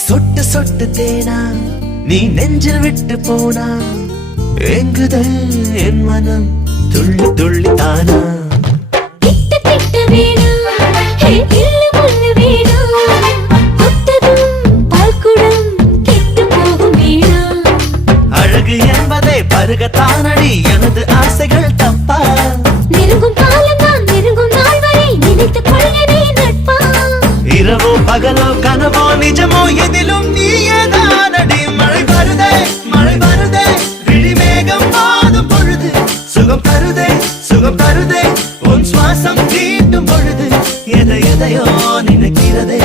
சொட்டு சொட்டு தேனா நீ நெஞ்சில் விட்டு போனா எங்குதல் என் மனம் துள்ளி துள்ளி தானா திட்ட திட்ட வேணா இல்லு முள்ளு வேணா தொட்டதும் பால்குடம் கெட்டு போகும் வீணா அழகு என்பதை பருகத்தானடி எனது ஆசைகள் தப்பா நெருங்கும் காலம் தான் நெருங்கும் நாள் வரை நினைத்துக் கொள்கிறே நட்பா இரவோ பகலோ கனவோ நிஜமோ எதிலும் நீயேதானடி மழை வருதே விழிமேகம் மாதும் பொழுது சுகம் தருதே உன் சுவாசம் தீண்டும் பொழுது எதையோ நினைக்கிறதே